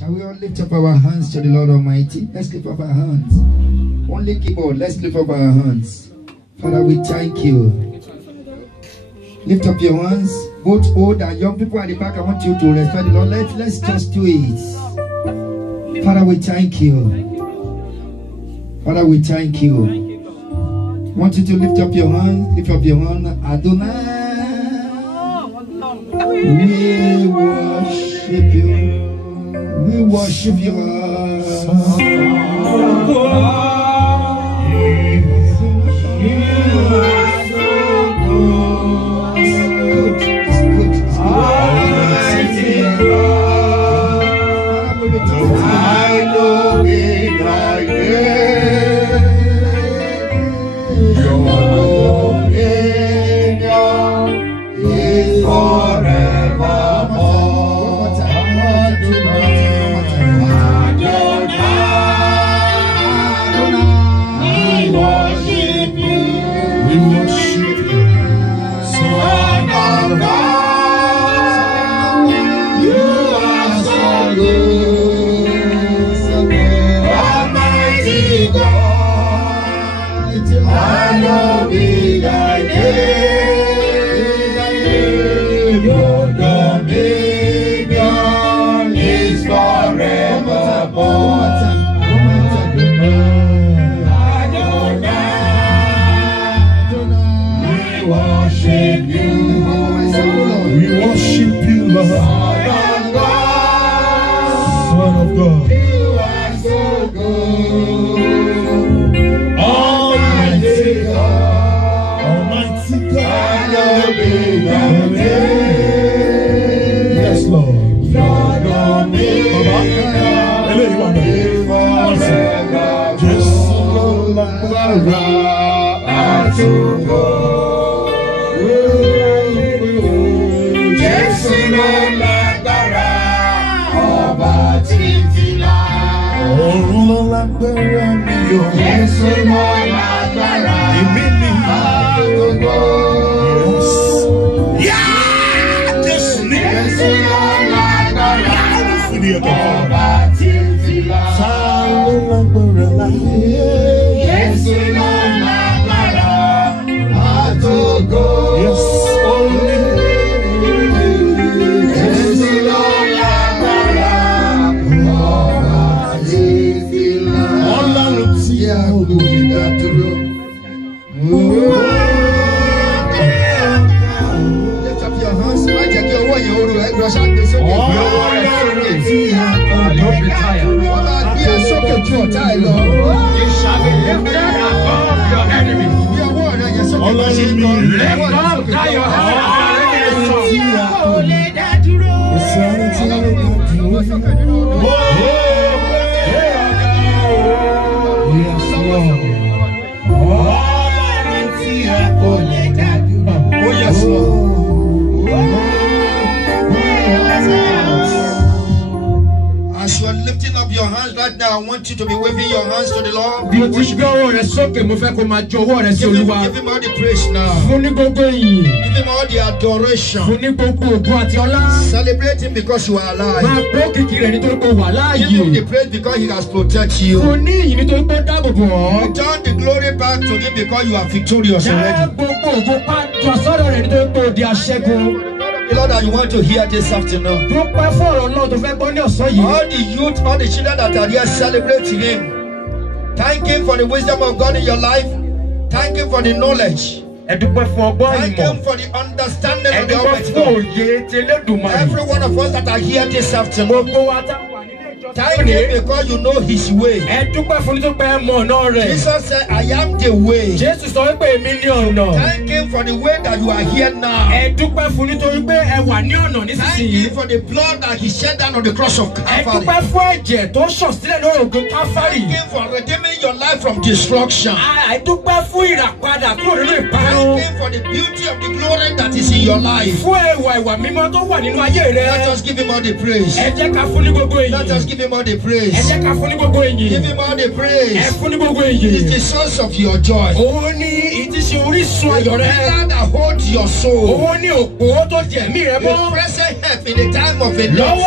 Shall we all lift up our hands to the Lord Almighty? Let's lift up our hands. Only keyboard. Let's lift up our hands. Father, we thank you. Lift up your hands. Both old and young people at the back, I want you to respect the Lord. Let's just do it. Father, we thank you. Father, we thank you. I want you to lift up your hand. Lift up your hand. Adonai, we worship you. We worship you. Give him all the praise now. Give him all the adoration. Celebrate him because you are alive. Give him the praise because he has protected you. Return the glory back to him because you are victorious already. Lord, that you want to hear this afternoon. All the youth, all the children that are here, celebrate him. Thank him for the wisdom of God in your life. Thank him for the knowledge. Thank him for the understanding of the Almighty God. Every one of us that are here this afternoon, thank him because you know his way. Jesus said, I am the way. Thank him for the way that you are here now. Thank him for the blood that he shed down on the cross of Calvary. Thank him for redeeming your life from destruction. Thank him for the beauty of the glory that is in your life. Let us give him all the praise. Let us give him all the praise. Give him all the praise. He is the source of your joy. The pillar that holds your soul. The present help in the time of a loss.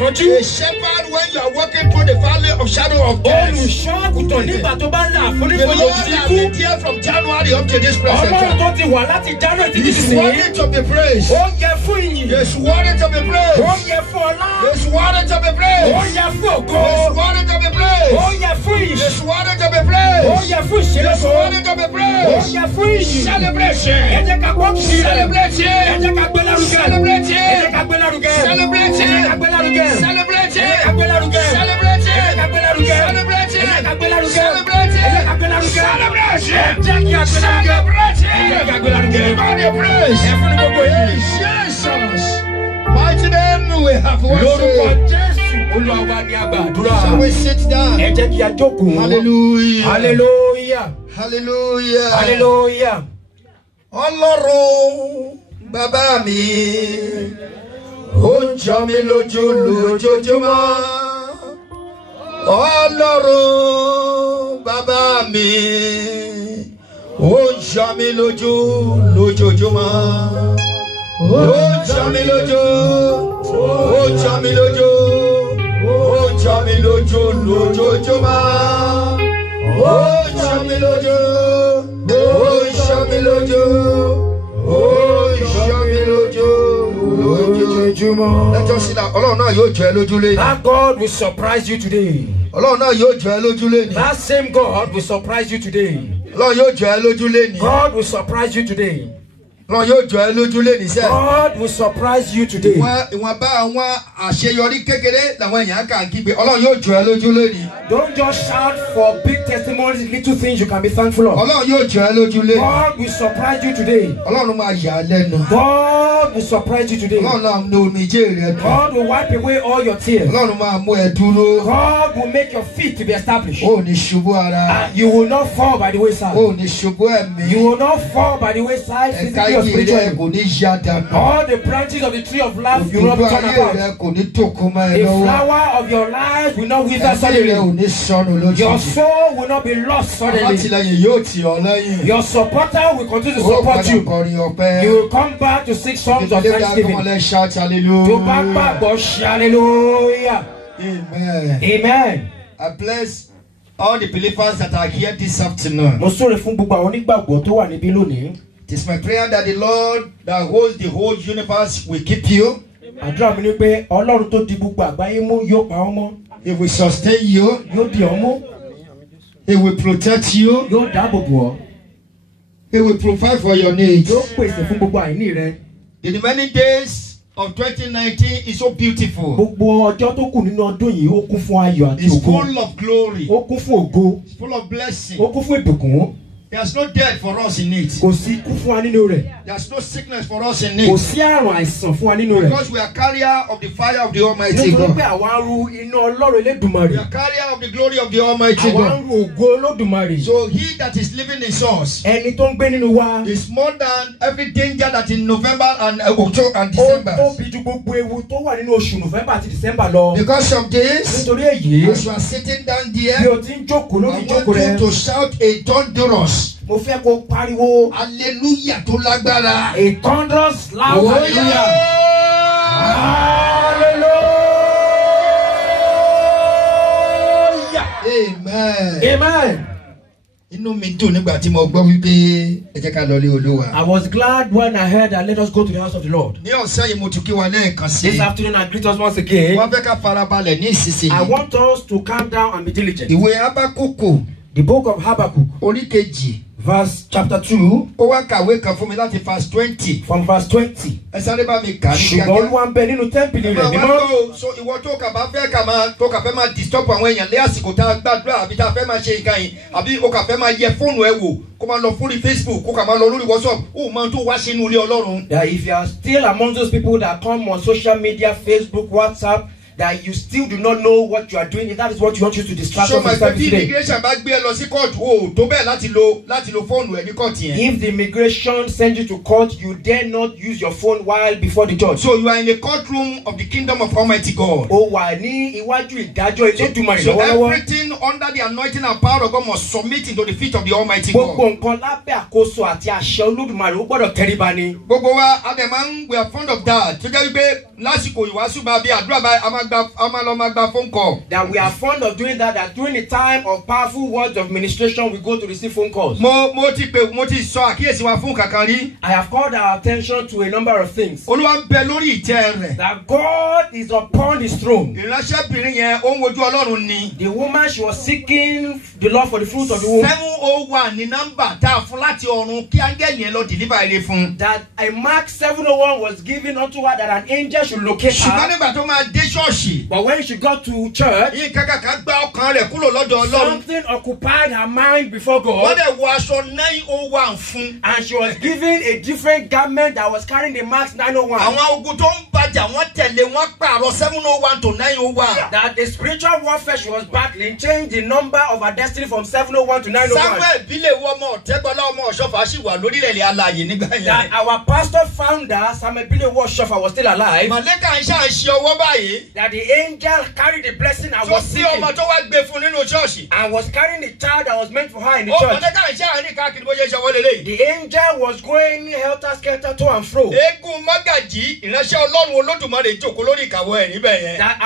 ìpọ́njú. A shepherd when you are walking through the valley of shadow of death. Olùṣọ́ àgùntàn nígbà tó bá là fún The nípa Lord lójú has ikú. been there from January up to this present Ọlọ́run time. tó ti wà láti January títí He's sí. worthy to be praised. Ó yẹ fún ìyìn. He's worthy to be Ó praised. yẹ fún ọlá. He's worthy to be Ó praised. yẹ fún ògo. He's worthy to be Ó praised. yẹ fún ìyìn. He's worthy to be Ó praised. yẹ fún He's ìṣẹ́lẹ̀sọ. worthy to be Ó praised. yẹ fún ìyìn. Celebration. Ẹ jẹ́ ká gbọ́ kìí rẹ̀. Celebrate Ẹ him. jẹ́ ká gbé lárugẹ. Celebrate Ẹ jẹ́ him. ká gbé lárugẹ. Celebrate Ẹ jẹ́ ká gbé lárugẹ. him. Celebrate Ẹ jẹ́ ká him. gbé lárugẹ. Celebrate Ẹ jẹ́ ká him. gbé lárugẹ. Celebrate Ẹ jẹ́ ká him. gbé lárugẹ. Celebrate Ẹ jẹ́ ká him. gbé lárugẹ. Celebrate Ẹ him. jẹ́ kí a gbé lárugẹ. Celebrate Ẹ jẹ́ kí a him. gbé lárugẹ. Give God the praise. Ẹ fún ní gbogbo yìí. Jesus. Mighty name we have Lórúkọ worship. Jésù Olúwa wa ni a gbàdúrà. Shall we sit down? Ẹ jẹ́ kí a jókòó. Hallelujah. Hallelujah. Hallelujah. Hallelujah. Ọlọ́run bàbá mi, ó ń jọ mí lójú lójoojúmọ́. Ọlọ́run bàbá mi, ó ń jọ mí lójú lójoojúmọ́. Ó ń jọ mí lójú, ó ń jọ mí lójú, ó ń jọ mí lójú lójoojúmọ́. Ó ń jọ mí lójú, ó ń jọ mí lójú, ó ń jọ mí lójú lójoojúmọ́. Let us see that Ọlọ́run náà yóò jọ ẹ́ lójú lé. That God will surprise you today. Ọlọ́run náà yóò jọ ẹ́ lójú lé. That same God will surprise you today. Ọlọ́run yóò jọ ẹ́ lójú lé. God will surprise you today. Ọlọ́run yóò jọ ẹ́ lójú lé níṣẹ́. God will surprise you today. Ìwọ̀nba àwọn àṣeyọrí kékeré làwọn èèyàn kà ń kígbe. Ọlọ́run yóò jọ ẹ́ lójú lé ní. Don't just shout for big testimonies, little things you can be thankful of. Ọlọ́run yóò jọ ẹ́ lójú lé. God will surprise you today. Ọlọ́run máa yà á lẹ́nu. God will surprise you today. Ọlọ́run náà ní omijé rẹ̀ dùn. God will wipe away all your tears. Ọlọ́run máa mú ẹ dúró. God will make your feet to be established. Ó ní ṣubú ara. And you will not fall by the wayside. Ó ní ṣubú ẹ̀mí. You will not fall by the wayside Ẹ̀ka physically or igi rẹ̀ spiritually. kò ní yá dànù. All the branches of the tree of life you will not Òdòdó be turned ayé about. rẹ̀ kò ní tòkó máa ẹ The lọ́wọ́. flower of your life will not wither Ẹ̀mí rẹ̀ ò suddenly. ní sọnù lójú. Your soul will not be lost suddenly. Alátìlẹyìn yóò tì ọ́ lẹ́yìn. Your supporter will continue to Ó support padà you. kọrin ọpẹ́. You will come back to sing songs of thanksgiving. Shout Tó bá hallelujah. gbàgbọ́ ṣe hallelujah. Amen. Amen. I bless all the believers that are here this afternoon. Mo súre fún gbogbo àwọn onígbàgbọ́ tó wà níbí lónìí. It is my prayer that the Lord that holds the whole universe will keep you. Àdúrà mi ni pé Ọlọ́run tó di gbogbo àgbáyé mú yóò pa ọ́ mọ́. He will sustain you. Yóò di ọ́ mú. He will protect you. Yóò dáàbò bò ọ́. He will provide for your needs. Yóò pèsè fún gbogbo àìní rẹ. The remaining days of 2019 is so beautiful. Gbogbo ọjọ́ tó kù nínú ọdún yìí ó kún fún ayọ̀ àti It's ògo. full of glory. Ó kún fún ògo. It's full of blessing. Ó kún fún ìbùkún. There's no death for us in it. Kò sí ikú fún wa nínú rẹ̀. There's no sickness for us in Kò it. sí àrùn àìsàn fún wa nínú rẹ̀. Because we are carrier of the fire of the Almighty Nítorí pé God. àwa ń ru iná Ọlọ́run Elédùmarè. We are carrier of the glory of the Almighty Àwa ń God. ru ògo Olódùmarè. So he that is living in us Ẹni tó ń gbé nínú wa. is more than every danger that in November and October and Ó December. tóbi ju gbogbo ewu tó wà nínú oṣù November àti December lọ. Because of this, Nítorí èyí, as you are sitting down bí there, o ti ń jókòó I lórí want ìjókòó rẹ, you to shout a thunderous mo fẹ́ kó pariwo hallelujah tó lágbára. a thunderous loud hallelujah. Hallelujah. Amen. Amen. Inú mi dùn nígbà tí mo gbọ́ wípé ẹ jẹ́ ká lọ lé Olúwa. I was glad when I heard that let us go to the house of the Lord. Ní ọ̀sán yìí mo tún kí wa lẹ́ẹ̀kan sí. This afternoon I greet us once again. Wọ́n fẹ́ ká farabalẹ̀ ní I ìsinsìnyí. want us to calm down and be diligent. Ìwé Hábákùkù The book of Habakkuk, orí kejì. verse chapter 2, Ó wá kàwé kan fún mi láti verse 20. from verse 20. Ẹ sáré bá mi kà ní Ṣùgbọ́n kíákíá. Olúwa ń bẹ nínú tẹ́ḿpìlì rẹ̀ Máa wá mímọ́. gbọ́ o, so ìwọ tó kà bá fẹ́ kà máa tó kà fẹ́ máa disturb àwọn èèyàn lé àsìkò tá a gbàdúrà àbí tá a fẹ́ máa ṣe nǹkan yìí àbí o kà fẹ́ máa yẹ fóònù ẹ wò kó máa lọ fúnni Facebook kó kà máa lọ lórí WhatsApp ó máa tó wá sínú ilé Ọlọ́run. That if you are still among those people that come on social media, Facebook, WhatsApp, that you still do not know what you are doing, if that is what you want you to distract So us my from service baby today. immigration bá gbé ẹ lọ sí kóòtù o tó bẹ́ẹ̀ láti lo fóònù ẹ ní kóòtù yẹn. If the immigration sends you to court, you dare not use your phone while before the judge. So you are in the courtroom of the kingdom of Almighty God. O wà ní iwájú ìdájọ́ Elédùmarè So lọ́wọ́lọ́wọ́. everything under the anointing and power of God must submit into the feet of the Almighty Gbogbo God. nǹkan lábẹ́ àkóso àti àṣẹ Olódùmarè ó gbọ́dọ̀ tẹríba ni. Gbogbo wa we are fond of that. Tó jẹ́ wípé lásìkò ìwàásù bá bí àdúrà bá a máa lọ máa gba phone call. That we are fond of doing that. That during the time of powerful words of ministration, we go to receive phone calls. Mo ti sọ àkíyèsí wa fún kankan rí. I have called our attention to a number of things. Olúwa ń bẹ lórí ìtẹ́ rẹ̀. That God is upon his throne. Ìránṣẹ́bìnrin yẹn ó ń wojú Ọlọ́run ni. The woman, she was seeking the Lord for the fruit of the womb. 701 ni nọ́mbà tá a fún láti ọ̀run kí áńgẹ́lì yẹn lọ deliver ire fún. That a mark 701 was given unto her that an angel should locate her. Ṣùgbọ́n nígbà tó máa dé ṣọ́ọ̀ṣì. But when she got to church, yín kankan gba ọkàn rẹ̀ kúrò lọ́dọ̀ Ọlọ́run. something occupied her mind before God. Wọ́n dẹ̀ wọ aṣọ 901 fún. And she was given a different garment that was carrying the marks 901. Àwọn ogun tó ń bàjà wọ́n tẹ̀lé wọ́n pààrọ̀ 701 to 901. That the spiritual warfare she was battling changed the number of her destiny from 701 to 901. Samuel Bílẹ̀ wọ ọmọ Ọ̀tẹ́gbọ́lá ọmọ Ọ̀ṣọ́fà sì wà lórílẹ̀-èdè alààyè nígbà yẹn. That our pastor founder, Samuel Bílẹ̀ Ọ̀ṣọ́fà, was still alive. Màlẹ́kà ń ṣàṣì ọwọ́ báyìí. That the angel carried the blessing and was Tó sí seeking. ọmọ tó wá gbé fún nínú ṣọ́ọ̀ṣì. And was carrying the child that was meant for her in the church. Màlẹ́kà ń ṣàárín káàkiri bó ṣe ṣọwọ́ lélẹ̀. The angel was going helter-skelter to and fro. Eégún Mágàjí ìránṣẹ́ Ọlọ́run Olódùmarè jókòó lórí ìkàwọ́ ẹ̀ níbẹ̀ yẹn. That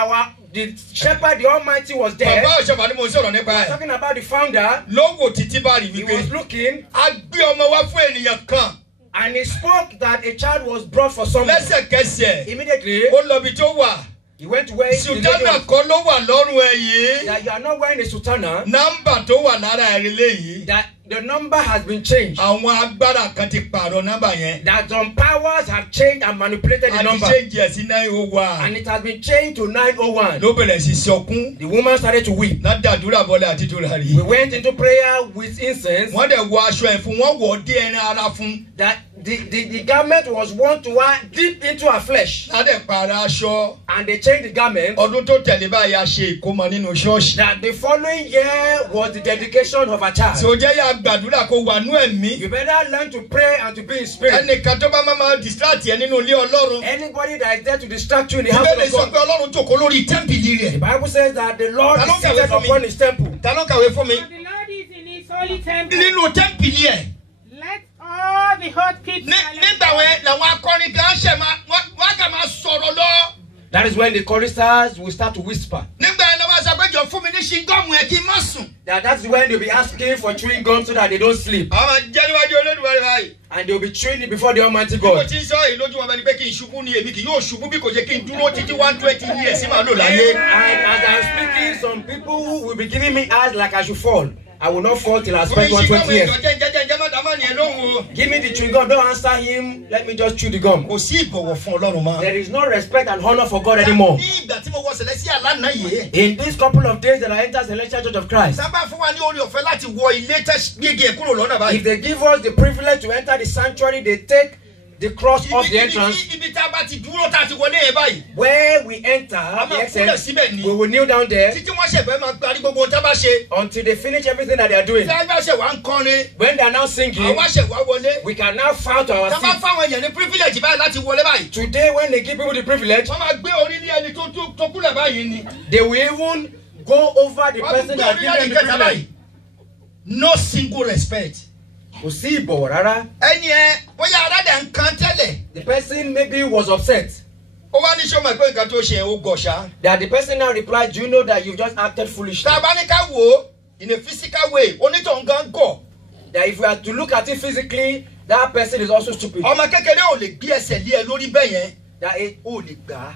the shepherd, the Almighty, was there. Bàbá Ọ̀ṣọ́fà ni mo sọ̀rọ̀ nípa ẹ̀. Talking about the founder, Ló wò títí bá rí he wípé. was looking A gbé ọmọ wá fún ènìyàn kan. and he spoke that a child was brought for someone. Lẹ́sẹ̀kẹsẹ̀. Immediately, Ó lọ bí tó wà. he went to where the lady Sùtánà was. kan ló wà lọ́rùn ẹ̀ yìí. That you are not wearing a sultana. Nọ́mbà tó wà lára ẹ̀ lélẹ́yìí. That the number has been changed. Àwọn agbára kan ti pààrọ̀ nọ́mbà yẹn. That some powers have changed and manipulated the A ti number. ṣe jẹ̀ sí 901. And it has been changed to 901. Ló bẹ̀rẹ̀ sí sọkún. The woman started to weep. Ládàdúrà bọ́lá àti tùràrí. We went into prayer with incense. Wọ́n dẹ̀ wọ aṣọ ẹ̀ fún wọ́n wọ̀ ọ́ dé ẹran ara fún. That the garment was worn to her deep into her flesh. Ládẹ̀ para aṣọ. And they changed the garment. Ọdún tó tẹ̀lé báyìí a ṣe ìkómọ nínú ṣọ́ọ̀ṣì. That the following year was the dedication of her child. Sojẹ́ yà gbàdúrà kó wà nú ẹ̀mí. You better learn to pray and to be in spirit. Ẹnìkan tó bá máa distract yẹn nínú ilé Ọlọ́run. Anybody that is there to distract you in the house Ìbéèrè of sọ pé God. Ọlọ́run jókòó lórí tẹ́ḿpìlì The rẹ̀. Bible says that the Lord Ta ló is kàwé seated fún mi? upon his temple. Ta ló kàwé fún mi? The Lord is in his holy temple. Nínú tẹ́ḿpìlì ẹ̀. Let all the hot kids Nígbà wẹ̀ làwọn akọrin kan ṣẹ̀ wọ́n kà máa sọ̀rọ̀ lọ. That is when the choristers will start to whisper. Nígbà yẹn ló bá sọ pé jọ fún mi ní ṣingọ́ọ̀mù ẹ̀ kí n má sùn. That's when they'll be asking for chewing gum so that they don't sleep. Àwọn máa jẹ́ níwájú Olódùmarè báyìí. And they'll be chewing it before the Almighty Bí mo God. ti ń sọ èyí lójú wọn bẹ ni pé kí n ṣubú ni èmi kì yóò ṣubú bí kò ṣe kí n dúró títí 120 years sí màá lò láyé. And as I'm speaking, some people will be giving me eyes like I should fall. I will not fall till I spend 120 years. Jẹ́ má dàmá nìyẹn lóhùn o. Give me the chewing gum. Don't answer him. Let me just chew the gum. Kò sí ìbọ̀wọ̀ fún Ọlọ́run mọ́. There is no respect and honor for God anymore. Ní ìgbà tí mo wọ Celestial lánàá yìí. In this couple of days that I enter Celestial Church of Christ, Sábà fún wa ní orí ọ̀fẹ́ láti wọ ilé tẹ́ gbégi ẹ̀ kúrò lọ́nà báyìí. if they give us the privilege to enter the sanctuary, they take the cross off the entrance. Ibi tá a bá ti dúró tá a ti wọlé yẹn báyìí. Where we enter the exit, we will kneel down there Títí wọ́n ṣẹ̀fẹ̀ máa parí gbogbo ohun tá a bá ṣe. until they finish everything that they are doing. Tí a bá ṣẹ̀ wá ń kọrin. When they are now singing, Àwa ṣẹ̀ wá wọlé. we can now fall to our Tá a bá seats. fáwọn èèyàn ní privilege báyìí láti wọlé báyìí. Today, when they give people the privilege, Wọ́n máa gbé orí ní ẹni tó kúlẹ̀ báyìí ni. they will even go over the Wọ́n person gbé that orí given them lẹ́ni the kẹta privilege. báyìí. No single respect. Kò sí ìbọ̀wọ̀ rárá. Ẹni ẹ bóyá aládàá nǹkan tẹ́lẹ̀. The person maybe was upset. Ó wá ní sọ́mọ̀ pé nǹkan tó ṣe ó gọ̀ ṣá. That the person now replied, "Do you know that you've just acted foolishly?" Tá a bá ní ká wò ó in a physical way onítọ̀hún gan gọ̀. That if we are to look at it physically, that person is also stupid. Ọmọ kékeré ò lè gbé ẹsẹ̀ lé ẹ lórí bẹ́ẹ̀ yẹn. That Ó lè gbà á.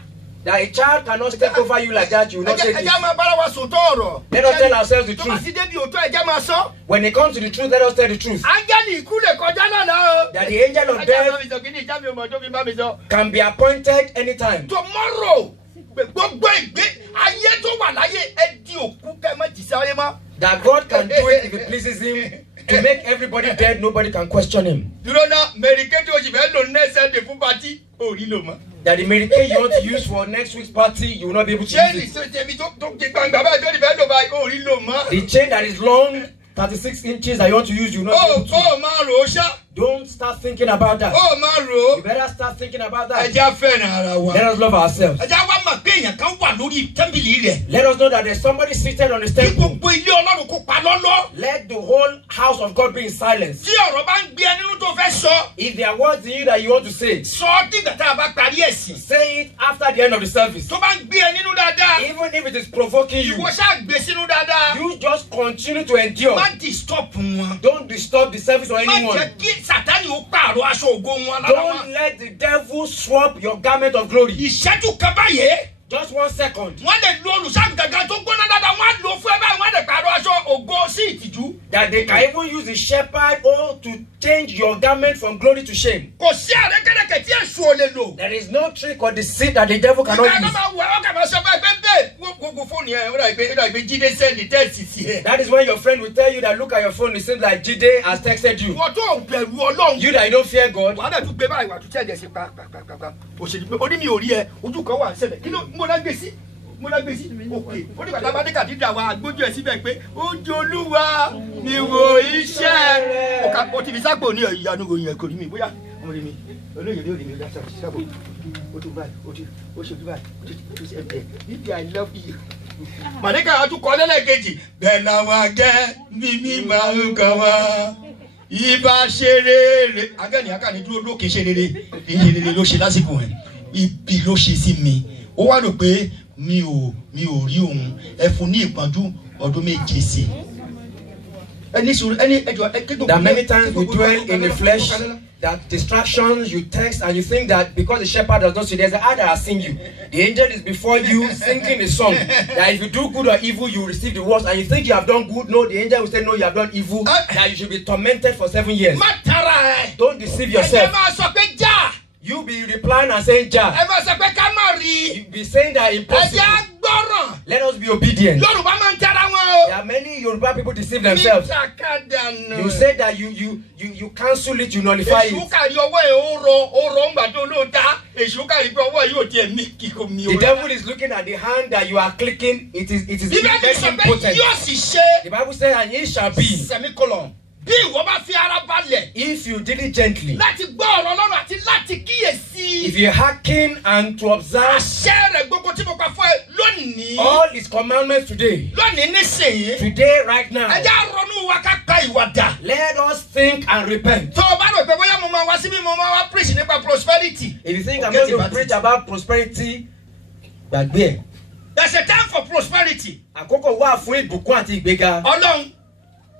a child cannot step over you like that. You will not take Ẹja it. máa bára wa sòótọ́ ọ̀rọ̀. Let us tell ourselves the Tó bá truth. ti débi òótọ́ ẹja máa sọ. When it comes to the truth, let us tell the truth. Áńgẹ́lì ikú lè kọjá lọ́nà o. That the angel of Ajá bá death mi sọ kí ni ìjà mi ò mọ̀ tó fi bá mi sọ. can be appointed anytime. Tomorrow gbogbo ìgbé ayé tó wà láyé ẹ di òkú kẹ́ ẹ má jì sáré mọ́. That God can do it if it pleases Him. To make everybody dead, nobody can question Him. Dúró náà mẹ̀ríkẹ́ tó ṣì fẹ́ lò ní ẹsẹ̀ dè fún patí ò rí lò mọ́. That the Medicaid you want to use for next week's party, you will not be able to Ṣé use it. ìṣe tèmi tó gbangba báyìí tó ní fẹ́ lò báyìí ò rí lò mọ́. The chain that is long 36 inches that you want to use, you know. Oh, Marosha. Don't start thinking about that. Oh, Maro. You better start thinking about that. Let us love ourselves. Let us know that there's somebody seated on the temple. Let the whole house of God be in silence. If there are words in you that you want to say, say it after the end of the service. Even if it is provoking you, you just continue to endure. Don't disturb the service or anyone. Don't let the devil swap your garment of glory. Just 1 second. That they can even use the shepherd to change your garment from glory to shame. There is no trick or deceit that the devil cannot use. That is when your friend will tell you that look at your phone, it seems like Jide has texted you. You that you don't fear God. I love you. Maleka atu kolele keji. Then I get Mimi Marukawa. Iba sherere. Agani dúró lókè sherere. Ìyẹlele ló ṣe lásìkò ẹ̀. Ibi ló ṣe sí mi. Ó wá rò pé mi ò rí òun. Ẹ fún ní ìpọ́njú ọdún méje sí. That many times we dwell in the flesh, that distractions, you text and you think that because the shepherd does not see, there's an other has seen you. The angel is before you singing a song that if you do good or evil, you receive the worst, and you think you have done good. No, the angel will say no, you have done evil, that you should be tormented for 7 years. Don't deceive yourself. You be replying and saying ja. You be saying that impossible. Let us be obedient. There are many Yoruba people deceive themselves. You say that you cancel it, you nullify it. The devil is looking at the hand that you are clicking. It is very impotent. The Bible says, and it shall be. Semicolon. If you diligently, if you hearken and to observe all his commandments today, right now, let us think and repent. If you think I'm going to preach about prosperity, there's a time for prosperity.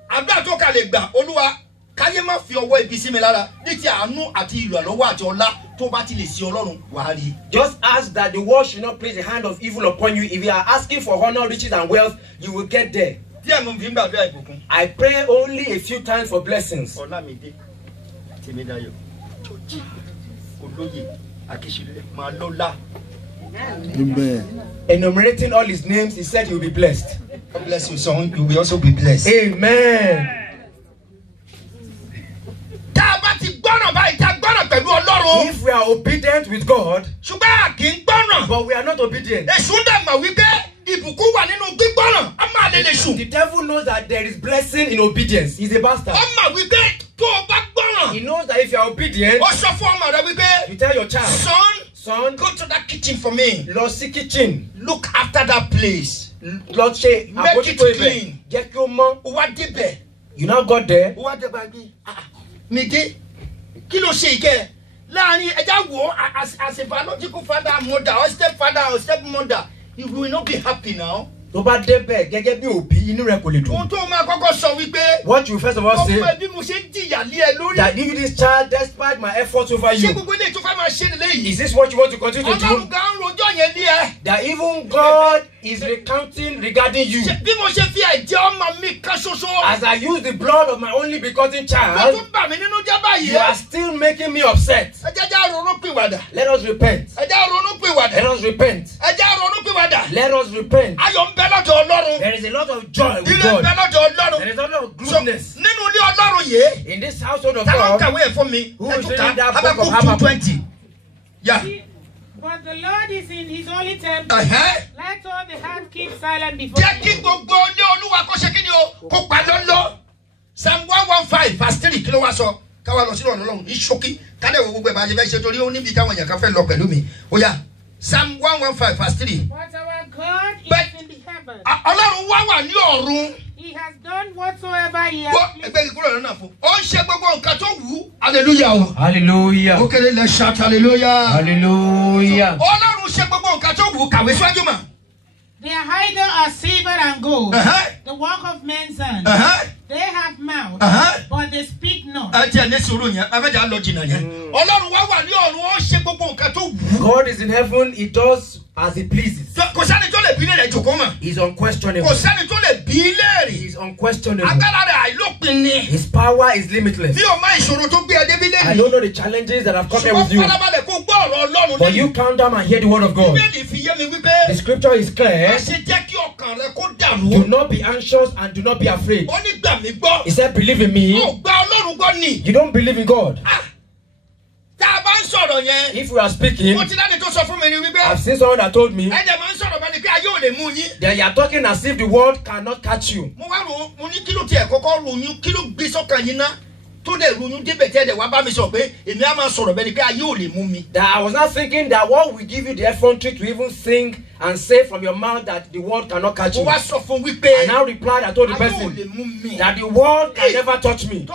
Àdúrà tó ká lè gbà Olúwa káyé má fi ọwọ́ ibi sí mi lára ní ti àánú àti ìrànlọ́wọ́ àti ọlá tó bá ti lè sí Ọlọ́run wà á rí. Just ask that the world should not place a hand of evil upon you. If you are asking for honor, riches and wealth, you will get there. Díẹ̀ mo fi ń gbàdúrà ìbùkún. I pray only a few times for blessings. Ọlámídé, Tèmídáyọ̀, Jòjì, Olóyè, Akíṣílẹ̀, Màlọ́lá. Enumerating all his names, he said he will be blessed. God bless you, son. You will also be blessed. Amen. If we are obedient with God, but we are not obedient, the devil knows that there is blessing in obedience. He's a bastard. He knows that if you are obedient, you tell your child, son, go to that kitchen for me. Lord, see kitchen. Look after that place. Lord, say, make it clean. You now got there. As a biological father, mother, or stepfather, or stepmother, you will not be happy now. What you first of all say, that if this child, despite my efforts over you, is this what you want to continue to do? That even God is recounting regarding you. As I use the blood of my only begotten child, you are still making me upset. Let us repent. Let us repent. Let us repent. There is a lot of joy with God. There is a lot of goodness. In this household of God, who is reading that book of Habakkuk? Yeah. But the Lord is in his holy temple. Let all the heart keep silent before him. Psalm 115 verse 3 kí ló wá sọ káwa lọ sínú Ọlọ́run ní ṣókí kádẹ wo gbogbo ẹ bá jẹ fẹ́ ṣe torí ó níbi táwọn èèyàn kan fẹ́ lọ pẹ̀lú mi ó yá Psalm 115 verse 3. But our God is in the heavens. Ọlọ́run wà ní ọ̀run. He has done whatsoever he has pleased. Ẹgbẹ́ ìkúrò lọ́nà fún. Ó ń ṣe gbogbo nǹkan tó wù ú. Hallelujah o. Hallelujah. Ó kéré lẹ shout hallelujah. Hallelujah. Ọlọ́run ṣe gbogbo nǹkan tó wù ú kàwé síwájú mà. Their idol are silver and gold, the work of men's hands. They have mouths, but they speak not. God is in heaven, he does as he pleases. He's unquestionable. He's unquestionable. His power is limitless. I don't know the challenges that have come here with you, but you calm down and hear the word of God. The scripture is clear. Do not be anxious and do not be afraid. He said, believe in me. You don't believe in God. If we are speaking, I've seen someone that told me that you are talking as if the world cannot catch you. That I was not thinking that what will give you the effrontery to even think and say from your mouth that the world cannot catch you. I now replied, I told the person that the world can never touch me.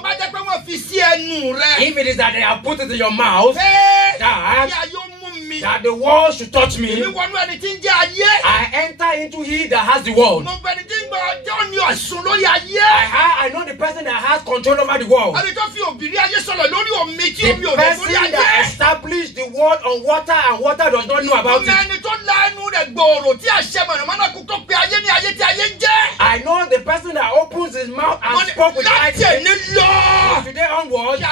If it is that they have put it in your mouth, that the world should touch me, I enter into he that has the world. I know the person that has control over the world. The person that established the world on water and water does not know about it. I know the person that opens his mouth and spoke with light. Today onwards,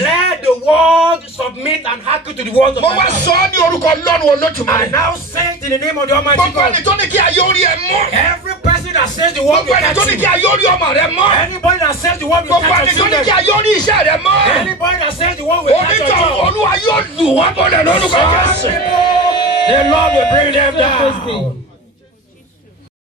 let the world submit and hearken to the words of God. I now say it in the name of the Almighty God. Every person that says the word will catch you. Anybody that says the word will catch your children. Anybody that says the word will catch your child. The Lord will bring them down.